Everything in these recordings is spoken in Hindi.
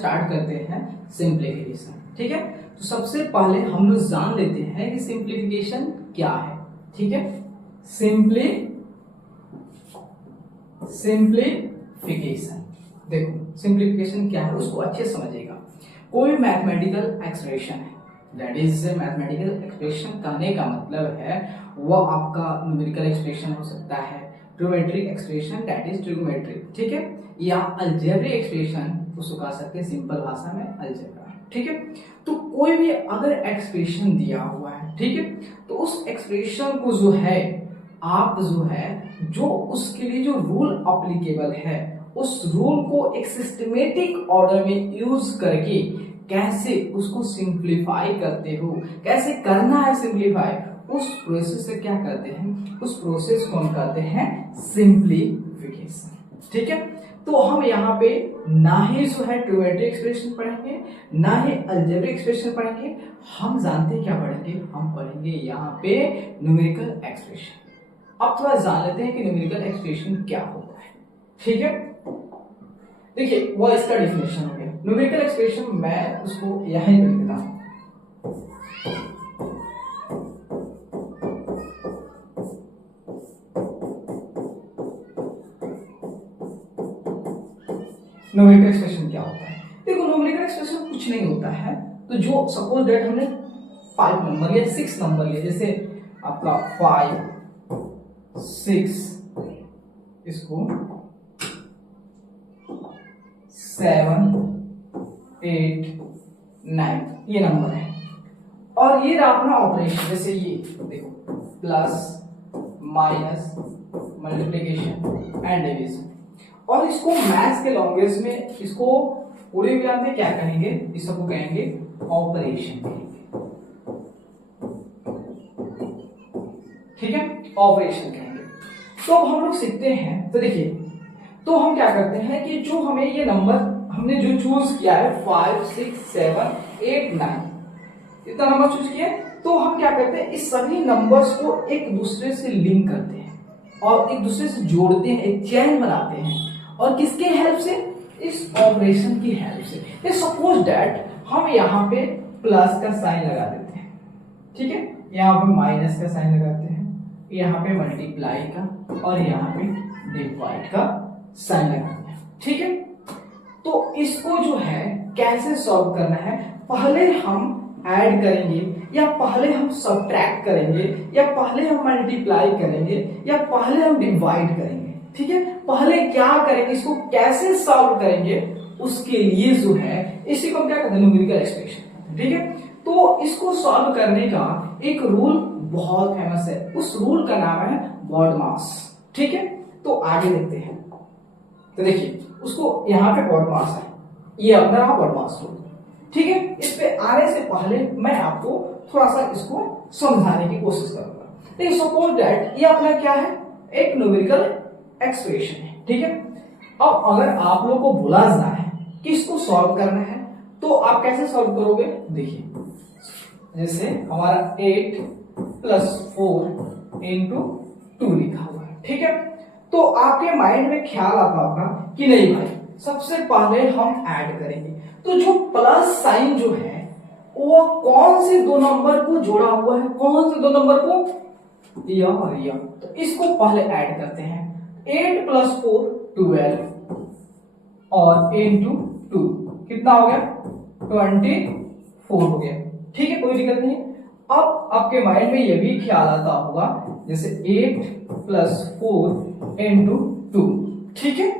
स्टार्ट करते हैं सिंप्लीफिकेशन। ठीक है, तो सबसे पहले हम लोग जान लेते हैं कि सिंप्लीफिकेशन क्या है। ठीक है, सिंप्लीफिकेशन, देखो सिंप्लीफिकेशन क्या है उसको अच्छे से समझिएगा। कोई मैथमेटिकल एक्सप्रेशन है, दैट इज मैथमेटिकल एक्सप्रेशन कहने का मतलब है वह आपका न्यूमेरिकल एक्सप्रेशन हो सकता है, trigonometric expression that is trigonometric, ठीक है, या अलजेब्रिक एक्सप्रेशन उसको कह सकते हैं सिंपल भाषा में अलजेब्रा। ठीक है, तो कोई भी अगर एक्सप्रेशन दिया हुआ है, ठीक है, तो उस एक्सप्रेशन को जो है आप जो है जो उसके लिए जो रूल अप्लीकेबल है उस रूल को एक सिस्टमेटिक ऑर्डर में यूज करके कैसे उसको सिंप्लीफाई करते हो, कैसे करना है सिंप्लीफाई, उस प्रोसेस से क्या करते हैं, उस प्रोसेस को हम कहते हैं सिंप्लीफिकेशन। ठीक है, तो हम यहाँ पे ना ही जो है ट्रिग्नोमेट्रिक एक्सप्रेशन पढ़ेंगे ना ही अलजेब्रिक एक्सप्रेशन पढ़ेंगे, हम जानते हैं क्या पढ़ेंगे, हम पढ़ेंगे यहाँ पे न्यूमेरिकल एक्सप्रेशन। अब थोड़ा जान लेते हैं कि न्यूमेरिकल एक्सप्रेशन क्या होता है। ठीक है, देखिए वो इसका डिफिनेशन हो गया। न्यूमेरिकल एक्सप्रेशन मैं उसको यहीं लिख देता हूं। न्यूमेरिकल एक्सप्रेशन क्या होता है, देखो न्यूमेरिकल एक्सप्रेशन कुछ नहीं होता है, तो जो सपोज दैट हमने 5 नंबर या 6 नंबर लिया, जैसे आपका 5 6 इसको 7 8 9 ये नंबर है, और ये अपना ऑपरेशन जैसे ये देखो plus minus multiplication and division, और इसको मैथ्स के लैंग्वेज में इसको पूरे व्याख्यान में क्या कहेंगे, इस सबको कहेंगे ऑपरेशन कहेंगे। ठीक है, ऑपरेशन कहेंगे। तो अब हम लोग सीखते हैं, तो देखिए तो हम क्या करते हैं कि जो हमें ये नंबर हमने जो चूज किया है 5 6 7 8 9 इतना नंबर चूज किया, तो हम क्या करते हैं इस सभी नंबर्स को एक दूसरे से लिंक करते हैं और एक दूसरे से जोड़ते हैं, एक चेन बनाते हैं, और किसके हेल्प से, इस ऑपरेशन की हेल्प से। सपोज दैट हम यहाँ पे प्लस का साइन लगा देते हैं, ठीक है, यहाँ पे माइनस का साइन लगाते हैं, यहाँ पे मल्टीप्लाई का और यहाँ पे डिवाइड का साइन लगाते हैं। ठीक है, तो इसको जो है कैसे सॉल्व करना है, पहले हम ऐड करेंगे या पहले हम सब्ट्रैक्ट करेंगे या पहले हम मल्टीप्लाई करेंगे या पहले हम डिवाइड करेंगे। ठीक है, पहले क्या करेंगे, इसको कैसे सॉल्व करेंगे, उसके लिए जो है इसी को हम क्या कहते हैं, न्यूमेरिकल एक्सप्रेशन। ठीक है, तो इसको सॉल्व करने का एक रूल बहुत फेमस है, उस रूल का नाम है बॉडमास। ठीक है, तो आगे देखते हैं, तो देखिए उसको यहाँ पे बॉडमास है, ये अपना रहा बॉडमास रूल। ठीक है, इस पे आने से पहले मैं आपको थोड़ा सा इसको समझाने की कोशिश करूंगा। देखिए सपोज दैट ये अपना क्या है, एक न्यूमेरिकल एक्सप्रेशन है। ठीक है, अब अगर आप लोगों को बोला जाना है कि इसको सॉल्व करना है तो आप कैसे सॉल्व करोगे, देखिए जैसे हमारा 8 + 4 × 2 लिखा हुआ है। ठीक है, तो आपके माइंड में ख्याल आता होगा कि नहीं भाई सबसे पहले हम ऐड करेंगे, तो जो प्लस साइन जो है वो कौन से दो नंबर को जोड़ा हुआ है, कौन से दो नंबर को, यह और यह, तो इसको पहले ऐड करते हैं। 8 + 4 12 और into 2 कितना हो गया, 24 हो गया। ठीक है, कोई दिक्कत नहीं। अब आपके माइंड में यह भी ख्याल आता होगा जैसे 8 + 4 × 2। ठीक है,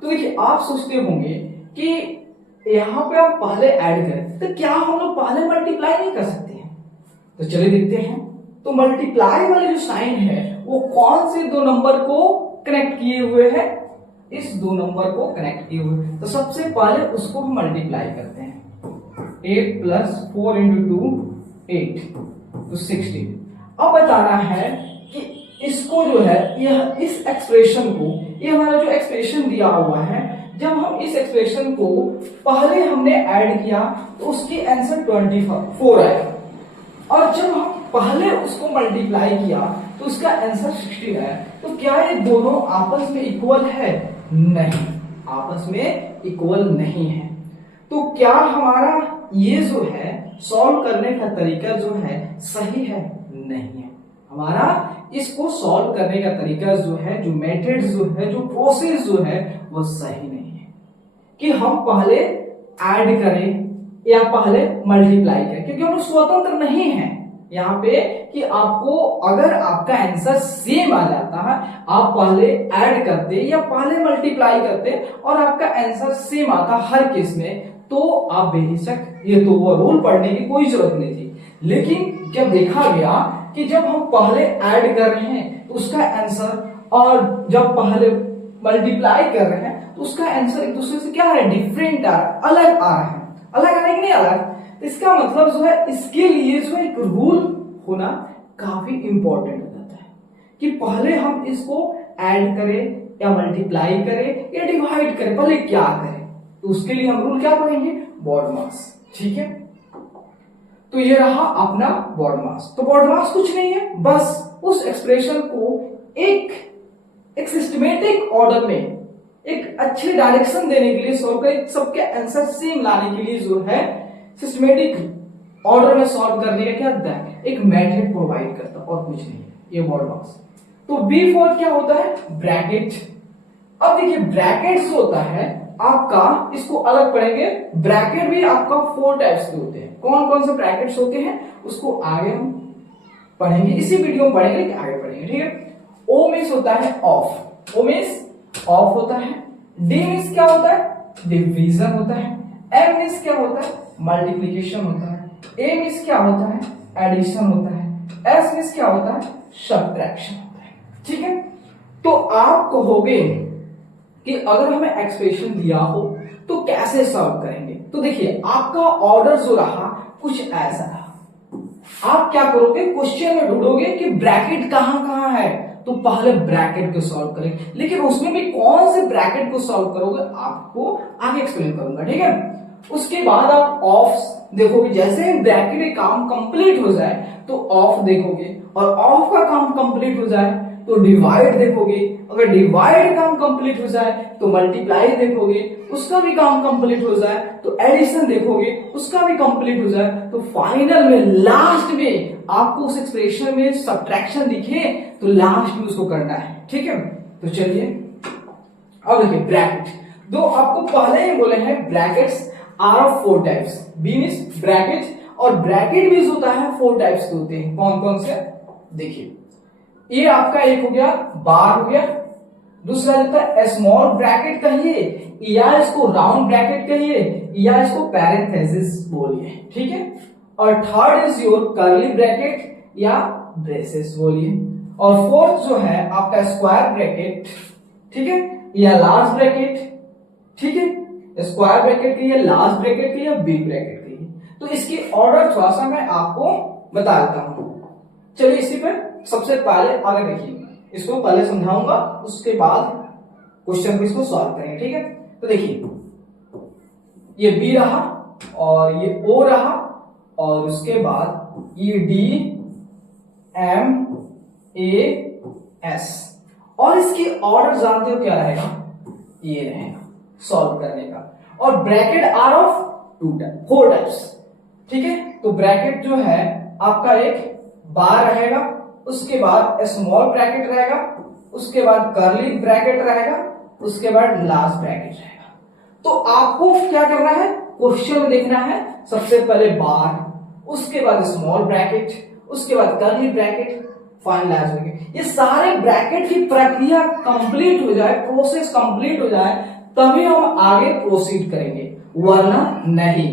तो देखिए आप सोचते होंगे कि यहां पे हम पहले ऐड करें तो क्या हम लोग पहले मल्टीप्लाई नहीं कर सकते हैं, तो चलिए देखते हैं। तो मल्टीप्लाई वाले जो साइन है वो कौन से दो नंबर को कनेक्ट किए हुए हैं, इस दो नंबर को कनेक्ट किए हुए, तो सबसे पहले उसको हम मल्टीप्लाई करते हैं। 8 + 4 × 2 8 तो 16। अब बताना है कि इसको जो है यह इस एक्सप्रेशन को, ये हमारा जो एक्सप्रेशन दिया हुआ है, जब हम इस एक्सप्रेशन को पहले हमने ऐड किया तो उसकी आंसर 24 आया, और जब हम पहले उसको मल्टीप्लाई किया तो उसका आंसर 16 आया। तो क्या ये दोनों आपस में इक्वल है, नहीं, आपस में इक्वल नहीं है। तो क्या हमारा ये जो है सॉल्व करने का तरीका जो है सही है? नहीं है। हमारा इसको सॉल्व करने का तरीका जो है, जो मेथड जो है, जो प्रोसेस जो है वो सही नहीं है कि हम पहले ऐड करें या पहले मल्टीप्लाई करें, क्योंकि हम लोग स्वतंत्र नहीं है यहाँ पे कि आपको अगर आपका आंसर सेम आ जाता है, आप पहले ऐड करते या पहले मल्टीप्लाई करते और आपका आंसर सेम आता हर केस में, तो आप बेहिचक ये तो वो रूल पढ़ने की कोई जरूरत नहीं थी। लेकिन जब देखा गया कि जब हम पहले ऐड कर रहे हैं तो उसका आंसर, और जब पहले मल्टीप्लाई कर रहे हैं तो उसका आंसर एक दूसरे से क्या है, डिफरेंट आ रहा है, अलग आ रहा है। अलग आ रहा है कि नहीं अलग? इसका मतलब जो है इसके लिए जो एक रूल होना काफी इंपॉर्टेंट हो जाता है कि पहले हम इसको ऐड करें या मल्टीप्लाई करें या डिवाइड करें, पहले क्या करें। तो उसके लिए हम रूल क्या पढ़ेंगे, BODMAS। ठीक है, तो ये रहा अपना BODMAS। तो BODMAS कुछ नहीं है, बस उस एक्सप्रेशन को एक सिस्टमेटिक ऑर्डर में, एक अच्छे डायरेक्शन देने के लिए, सबके आंसर सेम लाने के लिए जो है सिस्टमेटिक ऑर्डर में सॉल्व करने का क्या होता है, एक मेथड प्रोवाइड करता है, और कुछ नहीं है ये BODMAS। तो B4 क्या होता है, ब्रैकेट। अब देखिए ब्रैकेट जो होता है आपका, इसको अलग पढ़ेंगे। ब्रैकेट भी आपका 4 टाइप्स के होते हैं। कौन कौन से ब्रैकेट्स होते हैं उसको आगे हम पढ़ेंगे, इसी वीडियो में पढ़ेंगे कि आगे पढ़ेंगे। ठीक है, O मीन्स होता है ऑफ, O मीन्स ऑफ होता है। D मीन्स क्या होता है, डिवीजन होता है। M मीन्स क्या होता है, मल्टीप्लीकेशन होता है। A मीन्स क्या होता है, एडिशन होता है। S मीन्स क्या होता है, सब्ट्रैक्शन होता है। ठीक है, तो आप कहोगे कि अगर हमें एक्सप्रेशन दिया हो तो कैसे सॉल्व करेंगे। तो देखिए आपका ऑर्डर जो रहा कुछ ऐसा रहा। आप क्या करोगे, क्वेश्चन में ढूंढोगे कि ब्रैकेट कहां कहां है, तो पहले ब्रैकेट को सॉल्व करेंगे। लेकिन उसमें भी कौन से ब्रैकेट को सॉल्व करोगे आपको आगे एक्सप्लेन करूंगा। ठीक है, उसके बाद आप ऑफ देखोगे। जैसे ब्रैकेट में काम कंप्लीट हो जाए तो ऑफ देखोगे, और ऑफ का काम कंप्लीट हो जाए तो डिवाइड देखोगे। अगर डिवाइड काम कंप्लीट हो जाए तो मल्टीप्लाई देखोगे, उसका भी काम कंप्लीट हो जाए तो एडिशन देखोगे, उसका भी कंप्लीट हो जाए तो फाइनल में लास्ट में आपको उस एक्सप्रेशन में सब्ट्रैक्शन दिखे तो लास्ट में उसको करना है। ठीक है, तो चलिए अब देखिए ब्रैकेट। दो आपको पहले ही बोले हैं brackets are of 4 types. B means bracket, और ब्रैकेट भी होता है 4 टाइप्स के होते हैं। कौन कौन से देखिए, ये आपका एक हो गया बार हो गया, दूसरा देता है स्मॉल ब्रैकेट कहिए, या इसको राउंड ब्रैकेट कहिए, या इसको पैरेंथेसिस बोलिए। ठीक है, और third is your curly bracket या ब्रेसेस बोलिए, और फोर्थ जो है आपका स्क्वायर ब्रैकेट। ठीक है, या लार्ज ब्रैकेट। ठीक है, स्क्वायर ब्रैकेट कहिए, लार्ज ब्रैकेट कहिए या बिग ब्रैकेट कहिए। तो इसकी ऑर्डर थोड़ा सा मैं आपको बता देता हूं। चलिए इसी पे सबसे पहले आगे देखिए, इसको पहले समझाऊंगा, उसके बाद क्वेश्चन को इसको सॉल्व करेंगे। ठीक है, तो देखिए ये बी रहा और ये ओ रहा, और उसके बाद ये डी एम ए एस, और इसकी ऑर्डर जानते हो क्या रहेगा, ये रहेगा सॉल्व करने का। और ब्रैकेट आर ऑफ 4 टाइप्स। ठीक है, तो ब्रैकेट जो है आपका एक बार रहेगा, उसके बाद स्मॉल ब्रैकेट रहेगा, उसके बाद कर्ली ब्रैकेट रहेगा, उसके बाद लार्ज ब्रैकेट रहेगा। तो आपको क्या करना है, क्वेश्चन में देखना है सबसे पहले बार, उसके बाद स्मॉल ब्रैकेट, उसके बाद curly bracket, final large bracket. ये सारे ब्रैकेट की प्रक्रिया कंप्लीट हो जाए, प्रोसेस कंप्लीट हो जाए, तभी हम आगे प्रोसीड करेंगे, वरना नहीं।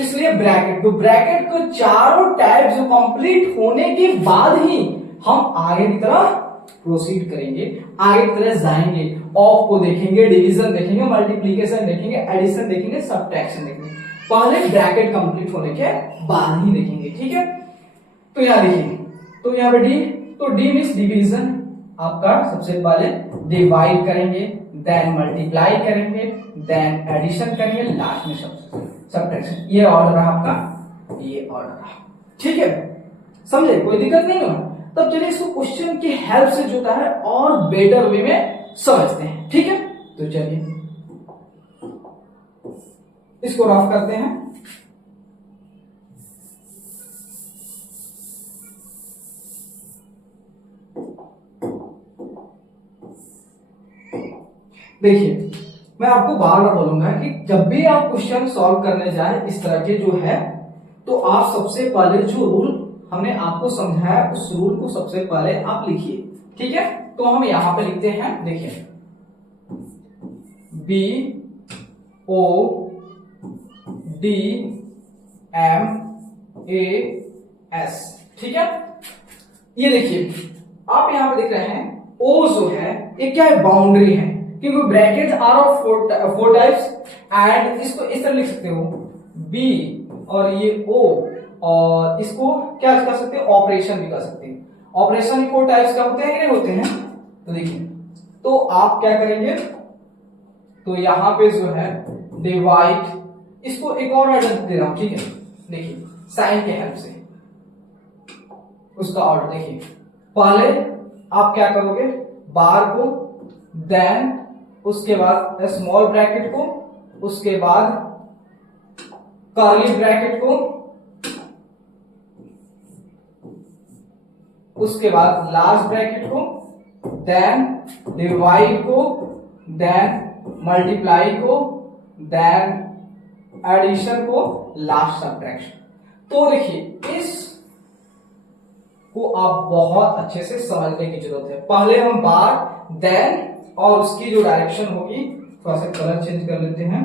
इसलिए ब्रैकेट, तो ब्रैकेट को चारों टाइप जो कंप्लीट होने के बाद ही हम आगे की तरफ प्रोसीड करेंगे, आगे की तरफ जाएंगे। ऑफ को देखेंगे, डिवीजन देखेंगे, मल्टीप्लीकेशन देखेंगे, एडिशन देखेंगे, सब्ट्रैक्शन देखेंगे। पहले ब्रैकेट कंप्लीट होने के बाद ही देखेंगे। ठीक है, तो यहां देखिए, तो यहां पे डी, तो डी मींस डिवीजन। आपका सबसे पहले डिवाइड करेंगे, देन मल्टीप्लाई करेंगे, देन एडिशन करेंगे, लास्ट में सब्ट्रैक्शन। ये ऑर्डर रहा आपका, ये ऑर्डर रहा। ठीक है, समझे, कोई दिक्कत नहीं हो। तब चलिए इसको क्वेश्चन की हेल्प से जो है और बेटर वे में समझते हैं। ठीक है, तो चलिए इसको रफ करते हैं। देखिए मैं आपको बार बार बोलूंगा कि जब भी आप क्वेश्चन सॉल्व करने जाए इस तरह के जो है, तो आप सबसे पहले जो रूल हमने आपको समझाया उस रूल को सबसे पहले आप लिखिए, ठीक है। तो हम यहां पे लिखते हैं, देखिए BODMAS, ठीक है। ये देखिए आप यहां पे देख रहे हैं O जो है ये क्या है, बाउंड्री है, क्योंकि bracket are of four types and इसको इस तरह लिख सकते हो B और ये O, और इसको क्या कर सकते हैं, ऑपरेशन भी कर सकते हैं। ऑपरेशन 4 टाइप्स का होते हैं कि नहीं होते हैं। तो देखिए तो आप क्या करेंगे, तो यहां पे जो है डिवाइड, इसको एक और ऑर्डर दे रहा हूं, ठीक है। देखिए साइन के हेल्प से उसका ऑर्डर देखिए, पहले आप क्या करोगे, बार को, देन उसके बाद स्मॉल ब्रैकेट को, उसके बाद कर्ली ब्रैकेट को, उसके बाद लार्ज ब्रैकेट को, देन डिवाइड को, देन मल्टीप्लाई को, देन एडिशन को, लास्ट सब्ट्रैक्शन। तो देखिए इस को आप बहुत अच्छे से समझने की जरूरत है। पहले हम बार, देन और उसकी जो डायरेक्शन होगी, थोड़ा सा कलर चेंज कर लेते हैं,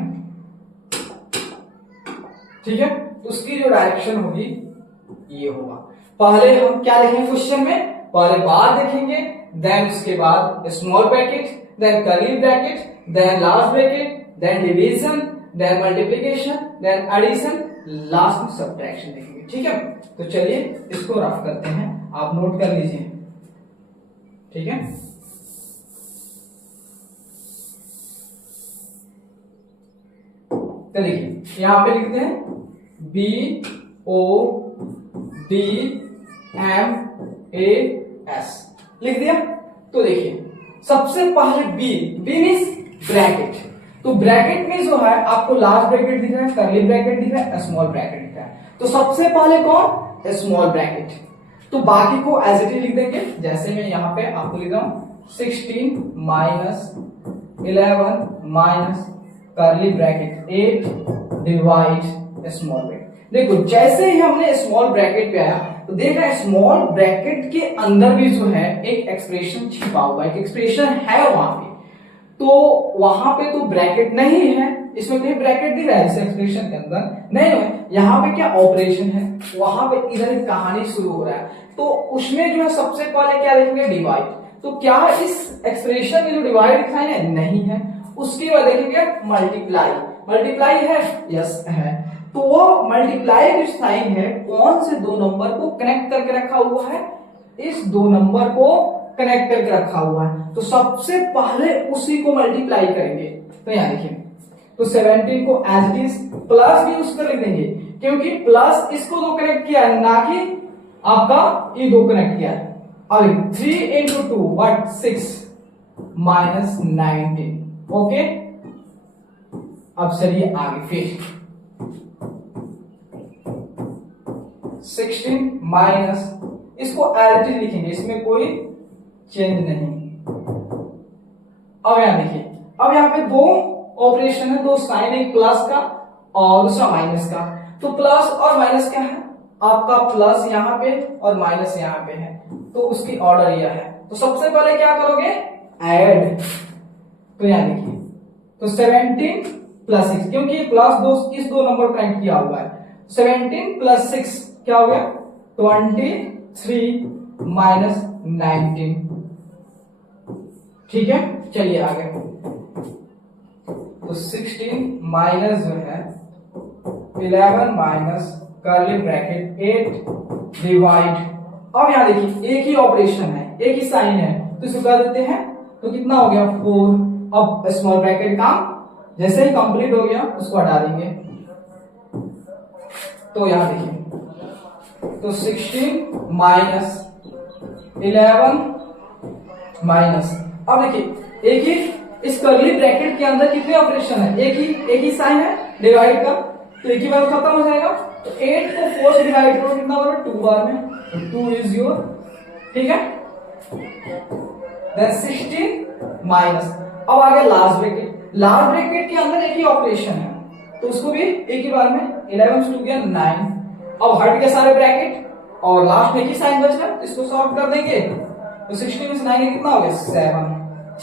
ठीक है। उसकी जो डायरेक्शन होगी ये होगा। पहले हम क्या देखेंगे क्वेश्चन में, पहले बार देखेंगे, देन उसके बाद small bracket, then curly bracket, then large bracket, then division, then multiplication, then addition, last में सब्ट्रैक्शन देखेंगे, ठीक है। तो चलिए इसको रफ करते हैं, आप नोट कर लीजिए, ठीक है। तो देखिए यहां पे लिखते हैं BODMAS, लिख दिया। तो देखिए सबसे पहले बी मींस ब्रैकेट, तो ब्रैकेट में जो है आपको लार्ज ब्रैकेट दिख रहा है, कर्ली ब्रैकेट दिख रहा है, स्मॉल ब्रैकेट दिख रहा है। तो सबसे पहले कौन, स्मॉल ब्रैकेट। तो बाकी को एज इट इज लिख देंगे, जैसे मैं यहां पे आपको लिख रहा हूं 16 minus 11 minus curly bracket 8 divide small bracket. देखो जैसे ही हमने स्मॉल ब्रैकेट पे आया तो देख रहे हैं स्मॉल ब्रैकेट के अंदर भी जो है एक एक्सप्रेशन छिपा हुआ है, एक एक्सप्रेशन है वहां पे। तो वहां पे तो ब्रैकेट नहीं है, इसमें कहीं ब्रैकेट दिख रहा है इस एक्सप्रेशन के अंदर नहीं है। यहाँ पे क्या ऑपरेशन है, वहां पे इधर एक कहानी शुरू हो रहा है। तो उसमें जो है सबसे पहले क्या देखेंगे, डिवाइड। तो क्या इस एक्सप्रेशन में जो डिवाइड दिखाई है, नहीं है। उसके बाद देखेंगे मल्टीप्लाई, मल्टीप्लाई है, यस है। तो वो मल्टीप्लाई जो साइन है कौन से दो नंबर को कनेक्ट करके रखा हुआ है, इस दो नंबर को कनेक्ट करके रखा हुआ है। तो सबसे पहले उसी को मल्टीप्लाई करेंगे। तो यहां देखिए, तो 17 को एज इट इज प्लस भी उसको लिख देंगे, क्योंकि प्लस इसको दो कनेक्ट किया है, ना कि आपका ये दो कनेक्ट किया है। अब 3 into 2 व्हाट 6 माइनस 19, ओके। अब चलिए आगे, फिर 16 माइनस, इसको एज इट इज लिखेंगे, इसमें कोई चेंज नहीं। अब यहां देखिए, अब यहां पे दो ऑपरेशन है, दो साइन, एक प्लस का और दूसरा माइनस का। तो प्लस और माइनस क्या है, आपका प्लस यहां पे और माइनस यहां पे है, तो उसकी ऑर्डर यह है। तो सबसे पहले क्या करोगे, ऐड। तो यहां देखिए, तो 17 प्लस 6, क्योंकि प्लस दो इस दो नंबर कनेक्ट किया हुआ है। 17 प्लस 6 क्या हो गया, 23 माइनस 19, ठीक है। चलिए आगे, तो 16 माइनस जो है 11 माइनस कर्ली ब्रैकेट 8 डिवाइड। अब यहां देखिए एक ही ऑपरेशन है, एक ही साइन है, तो इसे कर देते हैं। तो कितना हो गया 4। अब स्मॉल ब्रैकेट का जैसे ही कंप्लीट हो गया उसको हटा देंगे। तो यहां देखिए, तो 16 माइनस 11 माइनस, अब देखिए एक ही इस कर्ली ब्रैकेट के अंदर कितने ऑपरेशन है, एक ही साइन है, डिवाइड का, तो एक ही बार खत्म हो जाएगा। तो 8 को 4 से डिवाइड करो कितना होगा 2 बार में, तो 2 इज योर, ठीक है। देन 16 माइनस, अब आ गया लास्ट ब्रैकेट। लास्ट ब्रैकेट के अंदर एक ही ऑपरेशन है तो उसको भी एक ही बार में, 11 से 2 गया 9। अब हट गए सारे ब्रैकेट और लास्ट में एक ही साइन बच रहा है, इसको सॉल्व कर देंगे तो 16 में से 9 कितना हो गया 7,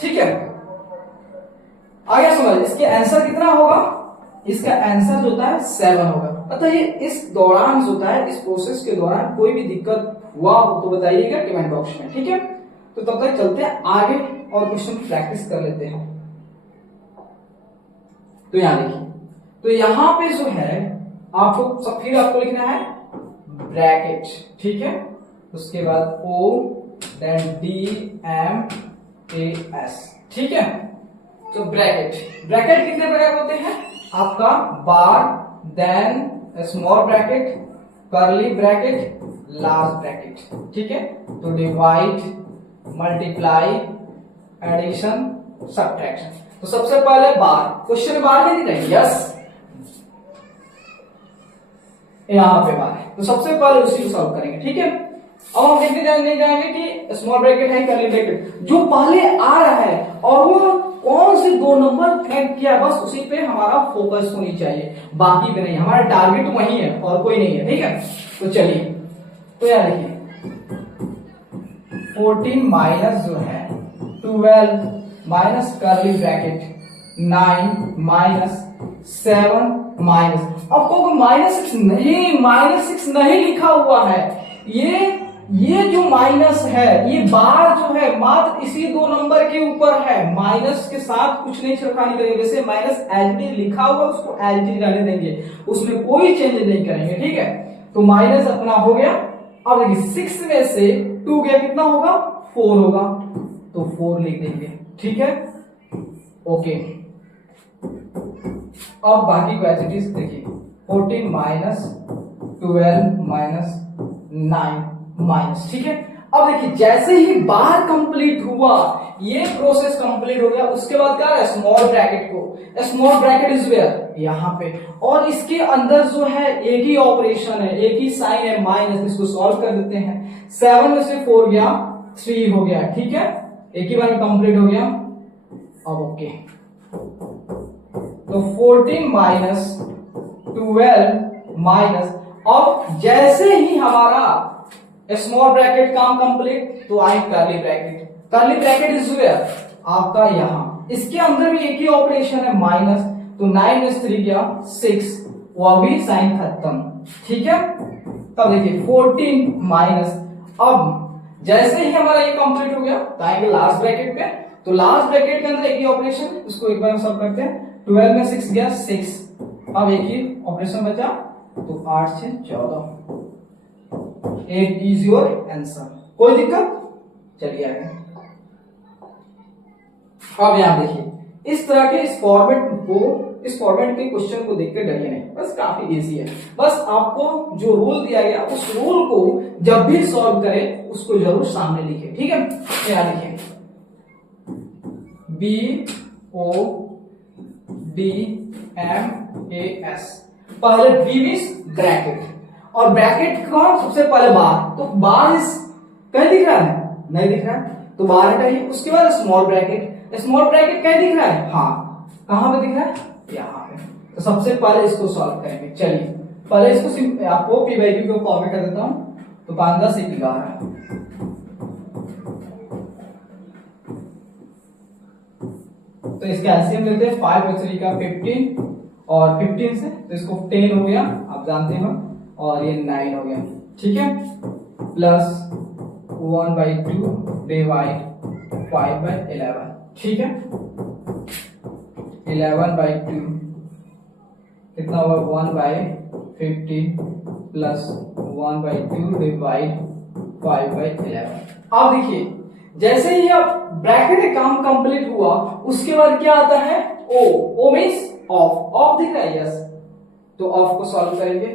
ठीक है। आगे समझ, इसके आंसर कितना होगा, इसका आंसर जो होता है 7 होगा। अतः ये इस दौरान जो होता है, इस प्रोसेस के दौरान कोई भी दिक्कत हुआ हो तो बताइएगा कमेंट बॉक्स में, ठीक है। तो तब तक चलते हैं आगे और क्वेश्चन प्रैक्टिस कर लेते हैं। तो यहां देखिए, तो यहां पे जो है आपको सब फिर आपको लिखना है ब्रैकेट, ठीक है। उसके बाद O देन DMAS, ठीक है। तो ब्रैकेट, ब्रैकेट कितने प्रकार होते हैं आपका, bar then small bracket, curly bracket, large bracket, ठीक है। तो डिवाइड, मल्टीप्लाई, एडिशन, सब्ट्रैक्शन। तो सबसे पहले बार, क्वेश्चन में बार नहीं दिख रही, यस यहां पे बार है, तो सबसे पहले उसी को सॉल्व करेंगे, ठीक है। अब हम देखने जाएंगे कि स्मॉल ब्रैकेट है कर्ली ब्रैकेट, जो पहले आ रहा है और वो कौन से 2 नंबर कनेक्ट किया, बस उसी पे हमारा फोकस होनी चाहिए, बाकी पे नहीं। हमारा टारगेट वही है और कोई नहीं है, ठीक है। तो चलिए, तो यार देखिए 14 माइनस जो है 12 minus curly bracket 9 minus 7 minus, आपको -6 नहीं, -6 नहीं लिखा हुआ है, ये जो माइनस है ये बार जो है मात्र इसी 2 नंबर के ऊपर है, माइनस के साथ कुछ नहीं छिड़कानी करेंगे। जैसे माइनस एच लिखा हुआ उसको एच रहने देंगे, उसमें कोई चेंज नहीं करेंगे, ठीक है। तो माइनस अपना हो गया। अब देखिए 6 में से 2 गया कितना होगा 4 होगा, तो 4 लिख देंगे, ठीक है, ओके। अब बाकी को एज इट इज देखिए 14 माइनस 12 माइनस 9 माइनस, ठीक है। अब देखिए जैसे ही बार कंप्लीट हुआ, ये प्रोसेस कंप्लीट हो गया, उसके बाद क्या है स्मॉल ब्रैकेट को, स्मॉल ब्रैकेट इज वेयर यहां पे, और इसके अंदर जो है एक ही ऑपरेशन है, एक ही साइन है माइनस, इसको सॉल्व कर देते हैं। 7 में से 4 गया 3 हो गया, ठीक है, एक ही बार में कंप्लीट हो गया। अब ओके, तो 14 माइनस 12 माइनस, अब जैसे ही हमारा स्मॉल ब्रैकेट काम कंप्लीट तो आई curly bracket, curly bracket is where आपका यहां, इसके अंदर भी एक ही ऑपरेशन है माइनस, तो 9 में 3 गया 6, वो भी साइन खत्म, ठीक है। तब देखिए 14 माइनस, अब जैसे ही हमारा ये कंप्लीट हो गया तो आएंगे लास्ट ब्रैकेट पे, तो लास्ट ब्रैकेट के अंदर एक ही ऑपरेशन, उसको एक बार सब करते हैं। 12 में 6 गया 6, अब एक ही ऑपरेशन बचा, तो 8 से 14, 8 इज योर आंसर। कोई दिक्कत, चलिए आगे। अब यहां देखिए इस तरह के इस फॉर्मेट के क्वेश्चन को देखकर डरिए नहीं, बस काफी इजी है। बस आपको जो रूल दिया गया उस रूल को जब भी सॉल्व करें उसको जरूर सामने लिखे, ठीक है। यहां देखिए BODMAS, पहले बी मींस ब्रैकेट, और ब्रैकेट कौन सबसे पहले बार, तो बार इस कहीं दिख रहा है नहीं दिख रहा है, तो बार हटाइए। उसके बाद स्मॉल ब्रैकेट, स्मॉल ब्रैकेट कहीं दिख रहा है, हाँ कहां पे दिख रहा है यहां पे, तो सबसे पहले इसको सॉल्व करेंगे। चलिए पहले इसको आपको पी बाई क्यू को फॉर्मेट कर देता हूं, तो 5 10 1 11, तो इसका एलसीएम लेते हैं 5 और 3 का 15, और 15 से तो इसको 10 हो गया आप जानते हो, और ये 9 हो गया, ठीक है, प्लस 1/2 डिवाइड 5/11, ठीक है। 11/2 कितना होगा 1/15 प्लस 1/2 डिवाइड 5/11। अब देखिए जैसे ही अब ब्रैकेट काम कंप्लीट हुआ उसके बाद क्या आता है ओ मीन्स ऑफ, ऑफ दिख रहा है यस, तो ऑफ को सॉल्व करेंगे।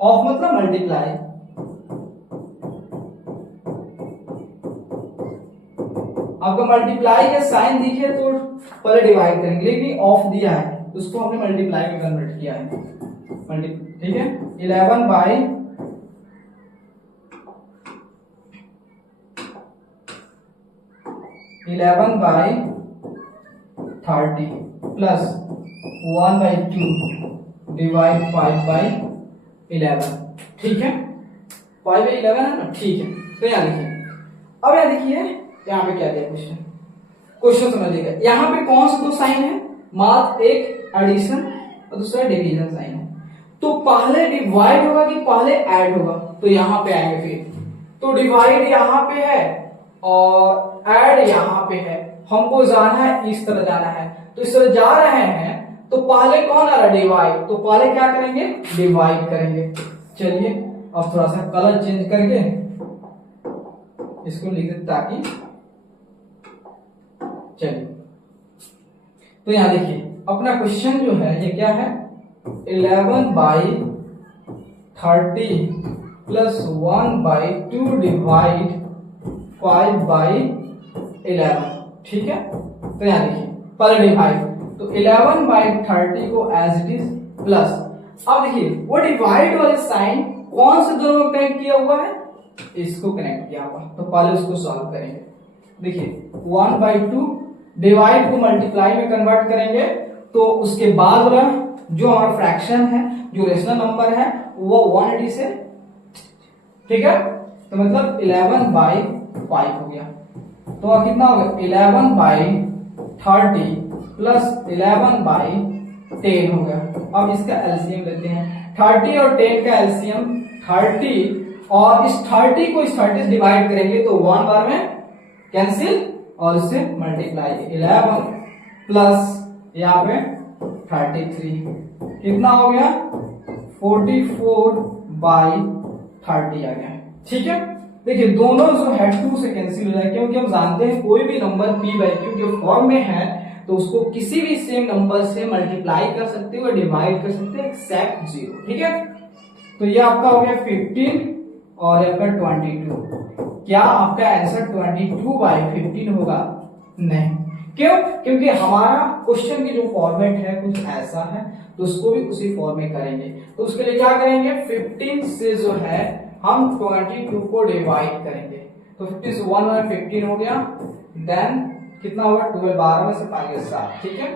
ऑफ मतलब मल्टीप्लाई, आपका मल्टीप्लाई का साइन दिखे तो पहले डिवाइड करेंगे, लेकिन ऑफ दिया है उसको हमने मल्टीप्लाई में कन्वर्ट किया है। ठीक है, 11 बाई 30 प्लस 1/2 डिवाइड 5/11। ठीक है, 5/11 है ना। ठीक है, तो यहाँ देखिए, अब यहाँ देखिए यहाँ पे क्या दिया क्वेश्चन समझिएगा। यहाँ पे कौन से दो साइन है, मात्र एक एडिशन और दूसरा डिवीजन साइन है। तो पहले डिवाइड होगा कि पहले ऐड होगा, तो यहाँ पे आएंगे फिर। तो डिवाइड यहाँ पे है और ऐड यहाँ पे है, हमको जाना है इस तरह जाना है, तो इस तरह जा रहे हैं तो पहले कौन आ रहा है, डिवाइड, तो पहले क्या करेंगे, डिवाइड करेंगे। चलिए अब थोड़ा सा कलर चेंज करके इसको लिख देते ताकि, चलिए तो यहां देखिए अपना क्वेश्चन जो है ये क्या है, 11/30 प्लस 1/2 डिवाइड 5/11। ठीक है, तो यहां देखिए पहले डिवाइड, तो 11/30 को एज इट इज प्लस, अब देखिए वो डिवाइड वाले साइन कौन से दोनों को कनेक्ट किया हुआ है, इसको कनेक्ट किया हुआ, तो पहले उसको सॉल्व करेंगे। देखिए 1/2 डिवाइड को मल्टीप्लाई में कन्वर्ट करेंगे, तो उसके बाद वाला जो हमारा फ्रैक्शन है, जो रेशनल नंबर है वो 180 से, ठीक है, तो मतलब 11/5 हो गया। तो कितना हो गया, 11/30 प्लस 11/10 हो गया। अब इसका एलसीएम लेते हैं, 30 और 10 का एलसीएम 30, और इस 30 को इस 30 से डिवाइड करेंगे तो 1 बार में कैंसिल और इससे मल्टीप्लाई, 11 प्लस यहाँ पे 33 कितना हो गया, 44/30 आ गया। ठीक है, देखिए दोनों जो है 2 से कैंसिल हो जाए, क्योंकि हम जानते हैं कोई भी नंबर p/q के फॉर्म में है तो उसको किसी भी सेम नंबर से मल्टीप्लाई कर सकते हो, डिवाइड कर सकते हो एक्सेप्ट 0। ठीक है, तो ये आपका हो गया 15 और आपका 22। क्या आपका आंसर 22/15 होगा? नहीं। क्यों? क्योंकि हमारा क्वेश्चन की जो फॉर्मेट है कुछ ऐसा है, तो उसको भी उसी फॉर्म में करेंगे। तो उसके लिए क्या करेंगे, 15 से जो है हम 22 को डिवाइड करेंगे, तो 15 से 1 और 15 हो गया, देन कितना होगा 12, 12 में से 5 गया 7। ठीक है,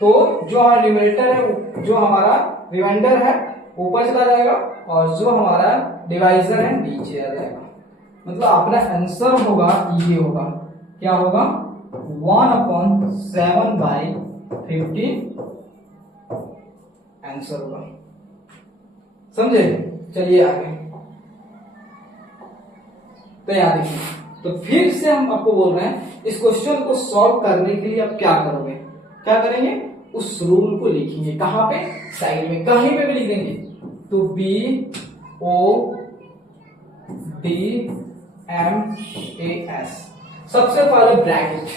तो जो हमारा न्यूमरेटर है, जो हमारा रिमाइंडर है ऊपर चला जाएगा और जो हमारा डिवाइजर है नीचे आ जाएगा। मतलब अपना आंसर होगा ये होगा, क्या होगा, 1/7/15 आंसर होगा। समझे? चलिए आगे, तो याद देखिए, तो फिर से हम आपको बोल रहे हैं इस क्वेश्चन को सॉल्व करने के लिए आप क्या करोगे, क्या करेंगे, उस रूल को लिखेंगे। कहां पे, साइड में, कहीं पे भी लिख देंगे। तो BODMAS, सबसे पहले ब्रैकेट।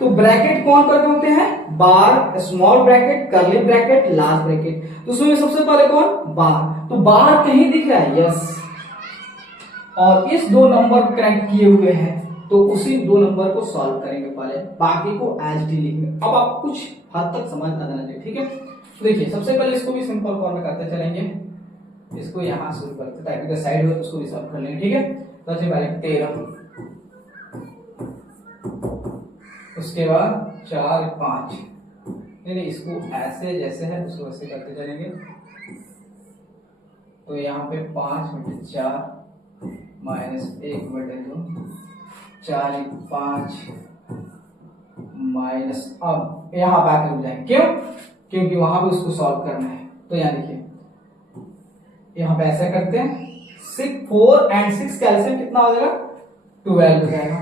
तो ब्रैकेट कौन करते होते हैं, bar, small bracket, curly bracket, large bracket. तो उसमें सबसे पहले कौन, बार। तो बार कहीं दिख रहा है, यस, और इस दो नंबर कनेक्ट किए हुए हैं, तो उसी दो नंबर को सॉल्व करेंगे पहले, बाकी को एच डी लिखेंगे। अब आप कुछ हद तक समझ आ जाना चाहिए। ठीक है, तो देखिए सबसे पहले इसको भी सिंपल फॉर्म में करते चलेंगे, इसको यहां शुरू करते ताकि साइड हो तो उसको भी सॉल्व कर लेंगे। ठीक है, सबसे पहले 13, उसके बाद 4, 5, नहीं इसको ऐसे जैसे है उसको वैसे करते चलेंगे। तो यहाँ पे 5/4 -1/2, 4 5 माइनस, अब यहाँ पे आकर जाएंगे, क्यों, क्योंकि वहां भी उसको सॉल्व करना है। तो यहाँ देखिए यहाँ पे ऐसा करते हैं, 4 और 6 कैल्सियम कितना हो जाएगा, 12 हो जाएगा।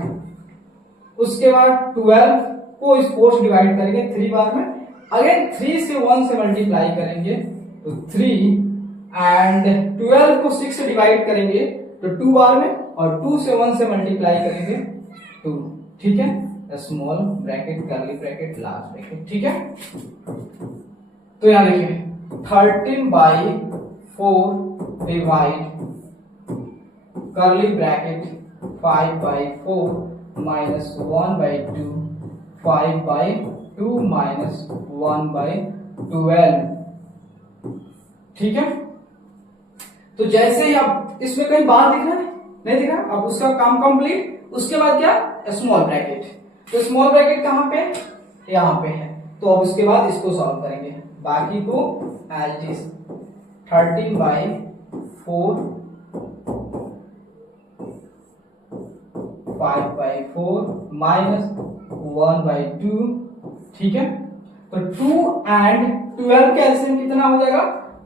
उसके बाद 12 को इस 4 से डिवाइड करेंगे 3 बार में, अगेन 3 से 1 से मल्टीप्लाई करेंगे तो 3, एंड 12 को 6 से डिवाइड करेंगे तो 2 बार में, और 2 से 1 से मल्टीप्लाई करेंगे 2। ठीक है, small bracket, curly bracket, large bracket. ठीक है, तो यहां देखिए 13/4 divide curly bracket 5/4 minus 1/2, 5/2 minus 1/12। ठीक है, तो जैसे ही आप इसमें कहीं बाहर दिख रहा है, नहीं दिख रहा, अब उसका काम कंप्लीट। उसके बाद क्या, स्मॉल ब्रैकेट। तो स्मॉल ब्रैकेट कहां पे, यहां पे है। तो अब उसके बाद इसको सॉल्व करेंगे, बाकी को एज इट इज। 13/4, 5/4 माइनस 1/2। ठीक है, तो 2 and 12 का एलसीएम कितना हो जाएगा,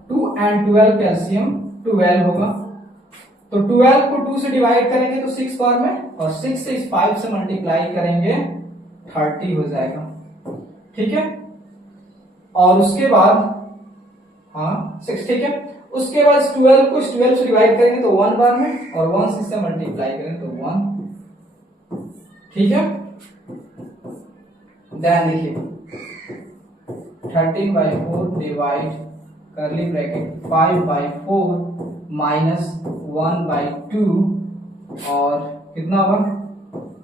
2 and 12 का एलसीएम 12 होगा। तो 12 को 2 से डिवाइड करेंगे तो 6 बार में, और 6 से इस 5 से मल्टीप्लाई करेंगे 30 हो जाएगा। ठीक है, और उसके बाद हाँ 6, ठीक है, उसके बाद 12 को 12 से डिवाइड करेंगे तो 1 बार में, और 1 से इससे मल्टीप्लाई करेंगे तो 1। ठीक है, ध्यान देखिए 13/4 डिवाइड करली ब्रैकेट 5/4 माइनस 1/2 और कितना होगा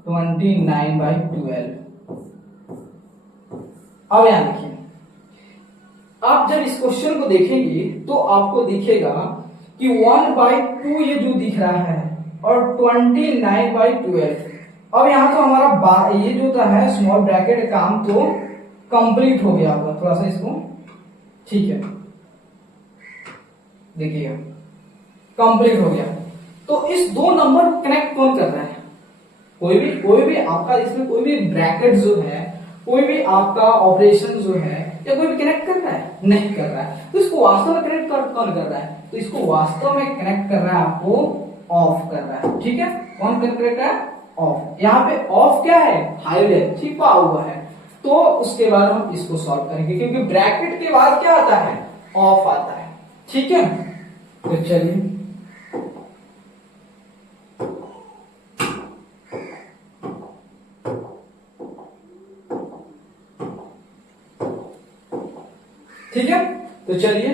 29/12। अब यहां देखिए, आप जब इस क्वेश्चन को देखेंगे तो आपको दिखेगा कि 1/2 ये जो दिख रहा है और 29/12। अब यहां तो हमारा ये जो था है स्मॉल ब्रैकेट काम तो कंप्लीट हो गया होगा। थोड़ा सा इसको, ठीक है, देखिएगा कंप्लीट हो गया। तो इस दो नंबर को कनेक्ट कौन कर रहा है, कोई भी आपका इसमें कोई भी ब्रैकेट जो है, कोई भी आपका ऑपरेशन जो है, या कोई भी कनेक्ट कर रहा है, नहीं कर रहा है। तो इसको वास्तव में कनेक्ट कौन कर रहा है, तो इसको वास्तव में कनेक्ट कर रहा है आपको ऑफ कर रहा है। ठीक है, कौन कनेक्ट कर रहा है, ऑफ। यहाँ पे ऑफ क्या है, हाइड है, छिपा हुआ है। तो उसके बाद हम इसको सॉल्व करेंगे, क्योंकि ब्रैकेट के बाद क्या आता है, ऑफ आता है। ठीक है, तो चलिए ठीक है, तो चलिए,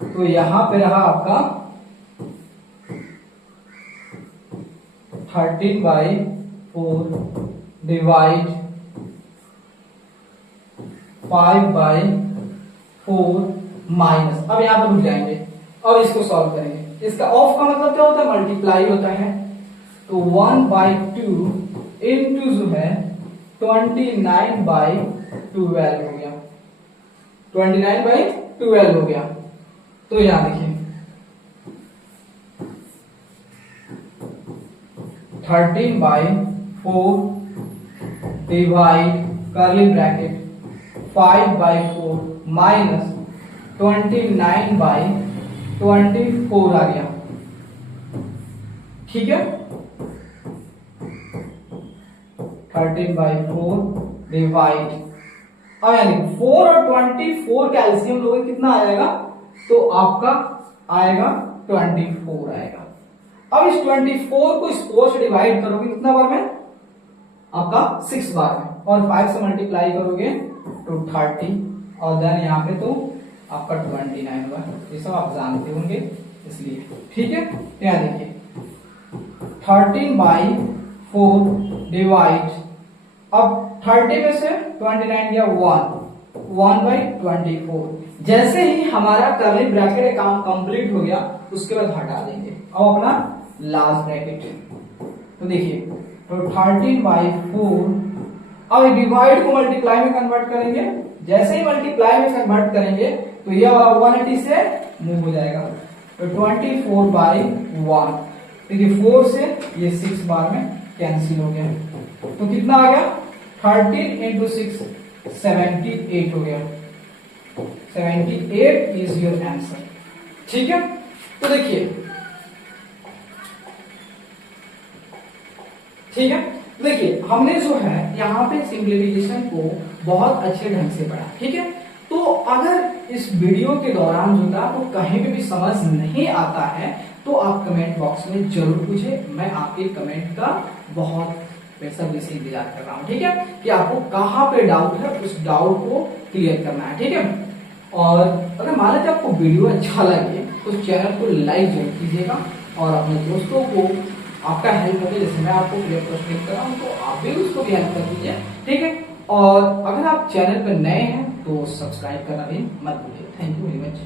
तो यहां पे रहा आपका 13/4 डिवाइड 5/4 माइनस, अब यहां पर रुक जाएंगे, अब इसको सॉल्व करेंगे। इसका ऑफ का मतलब क्या होता है, मल्टीप्लाई होता है। तो 1/2 इंटू जो है 29/12 हो गया, 29/12 हो गया। तो यहां देखिए 13/4 डिवाइड कर्ली ब्रैकेट 5/4 माइनस 29/24 आ गया। ठीक है, 13/4 डिवाइड, अब यानी 4 और 24 का एलसीएम लोगे कितना आ जाएगा, तो आपका आएगा 24 आएगा। अब इस 24 को इस 4 से डिवाइड करोगे कितना बार में, आपका 6 बार में, और 5 से मल्टीप्लाई करोगे तो 30, और देन यहाँ पे तो आपका 29 होगा। ये सब आप जानते होंगे इसलिए। ठीक है, यहाँ देखिए 13/4 डिवाइड, अब 30 में से 29 गया 1/24। जैसे ही हमारा कर्ली ब्रैकेट काम कंप्लीट हो गया, उसके बाद हटा देंगे। अब अपना लास्ट ब्रैकेट, तो देखिए तो 13/4, अब डिवाइड को मल्टीप्लाई में कन्वर्ट करेंगे। जैसे ही मल्टीप्लाई में कन्वर्ट करेंगे तो ये वाला 180 से मूव हो जाएगा, तो 24/1। देखिए 4 से ये 6 बार में कैंसिल हो गया, तो कितना आ गया 13 इंटू 6 78 हो गया। 78 इज योर आंसर। ठीक है, तो देखिए, ठीक है, देखिए हमने जो है यहाँ पे सिंप्लीफिकेशन को बहुत अच्छे ढंग से पढ़ा। ठीक है, तो अगर इस वीडियो के दौरान जो था आपको कहीं भी समझ नहीं आता है तो आप कमेंट बॉक्स में जरूर पूछे, मैं आपके कमेंट का बहुत बेसब्री से इंतजार कर रहा हूँ। ठीक है, कि आपको कहाँ पे डाउट है, उस डाउट को क्लियर करना है। ठीक है, और अगर मान लीजिए आपको वीडियो अच्छा लगे तो चैनल को लाइक जरूर कीजिएगा और अपने दोस्तों को आपका हेल्प होगी। जैसे मैं आपको फ्री ऑफ कॉस्ट हेल्प कर रहा हूँ तो आप भी उसको भी हेल्प कर दीजिए, ठीक है। और अगर आप चैनल पर नए हैं तो सब्सक्राइब करना भी मत भूलिए। Thank you very much.